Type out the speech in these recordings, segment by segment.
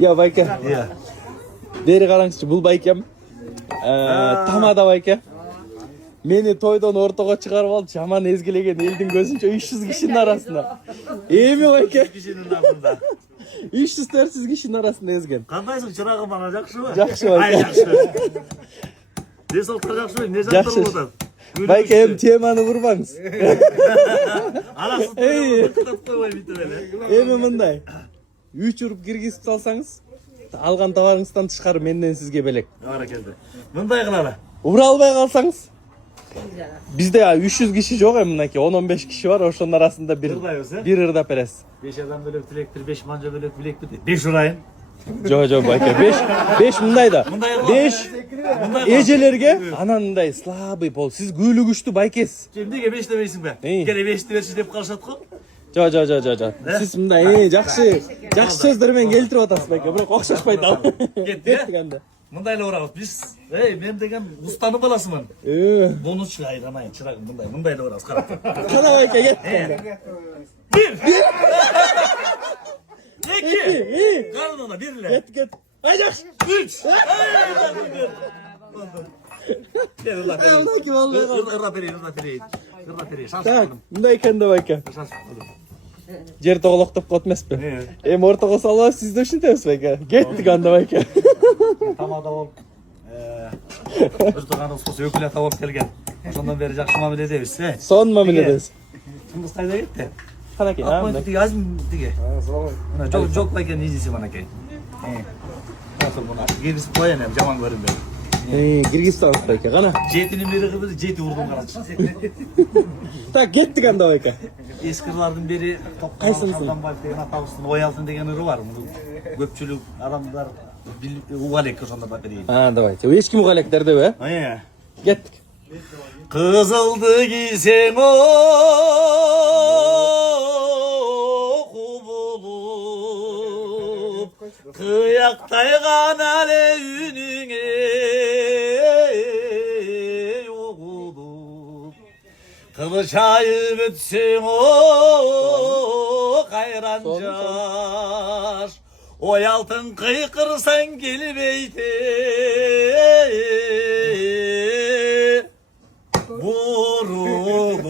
Ya bayke. Beri qarаңызчы, бул байкем. Тамада байке. Meni toydan ortaga çıkarıp alıp жаман ezgilegen elдің көзінчө 300 kişinin arasında. Эми байке. 300 kişinin ardında. 300-400 kişinin arasında ezген. Qandayсың чырагым ана жакшыбы? Жакшы байке. Ай жакшы. Десолтар жакшыбы? Не жактырып атат? Байке hem temаны vurbanız. Анасы токтоп койбой бүтүп эле. Эми мындай. 3 уруп киргизип салсаңыз, алган товарыңыздан тышкары менден сизге белек. Баракелде. Мындай кылалы. Ура албай калсаңыз, bizde ya 300 kişi yok ya mındaki 10-15 kişi var oşonun arasında bir ırda perez. 5 adam bölek tilektir, 5 manca bölek bilektir. 5 urayın. Jo bayka 5 mınday da. 5 ecelerge anan mınday slabый pol. Siz güylü güçlü baykes. Kimdege 5 demeysin be. Gene 5 versin dep kalışat ko. Jo. Siz mınday jakşı sözlerмен keltirip atasыз bayka. Biroq okşaşpaydı. Kettik anda. Mındayla uğrabız. Biz, ben degen ustanın balasımın. Bunu çıkayramayın, çırağım mındayla uğrabız. Kana bayka get. 1 2 Karnına 1 ile. Get. Ay jakşı. 3 Allah kim olmuyor. Irra pereyim. Tak, mınday kende bayka. Jer toğloqtap qotmaspe. Em ortaga salab sizde üçün temiz bayka. Gettik anda bayka. Tamada ol. Özdoğan'ın sosu ökülata olup gelgen. Ondan beri jakşı mamile edebіз. Son mamile edebіз. Çıngiz Tayda gitti. Kanaki. Akmayın dige az mı dige? Çok bayken iyicisi bana kay. Nasıl buna? Gerisi koyan hem jaman görün beri. Kirgistan bayka. Kana. Jetinin biri kıvırdı, jeti vurdum karaç. Tak gettik anda bayka. Eskirlardan beri Topkapı'dan başlayan Atavus'un Oyaltın degen ırı var. Köpçülük adamlar ugalek sonunda da bereyim. Ha davay. Hiç kim ugalek derdi be. Aya. Gettik. Kızıldı giysen o bulup kıyaktaygan ale ününe yokulup kılıç ayıp ötsün o kayrancar oy altın kıykırsan gelibeydi vurulup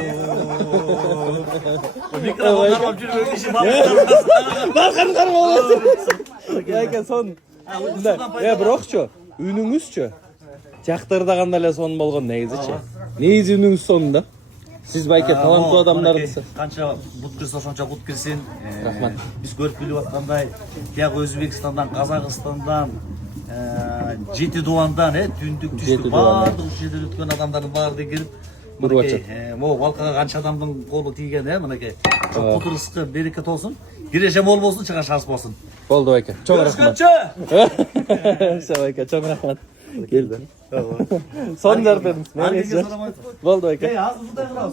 mikrofonlar var cürmök işi Balkan karma olasın. Yayken son. Ya biroqçu, ünüңүзчү. Жактырдаганда эле сон болгон негизичи. Негизи ünüңүз сонунда. Siz bayke таланттуу адамдардысыз. Канча бут кирсе ошончо бут кирсин. Рахмат. Биз көрүп билип аткандай, тияк Өзбекстандан, Казакстандан, жети дубандан, түндүк түштүк баардык ушул жерден өткөн адамдардын баары кирип мынакей, могу балкага канча адамдын колу тийген, мынакей. Кутурускы берекет болсун. Киреше мол болсун, чыгар шанс болсун. Болду байке. Чоң рахмат. Все байке, чоң рахмат. Келди. Son derdiniz. Boldu bayke. Az mı da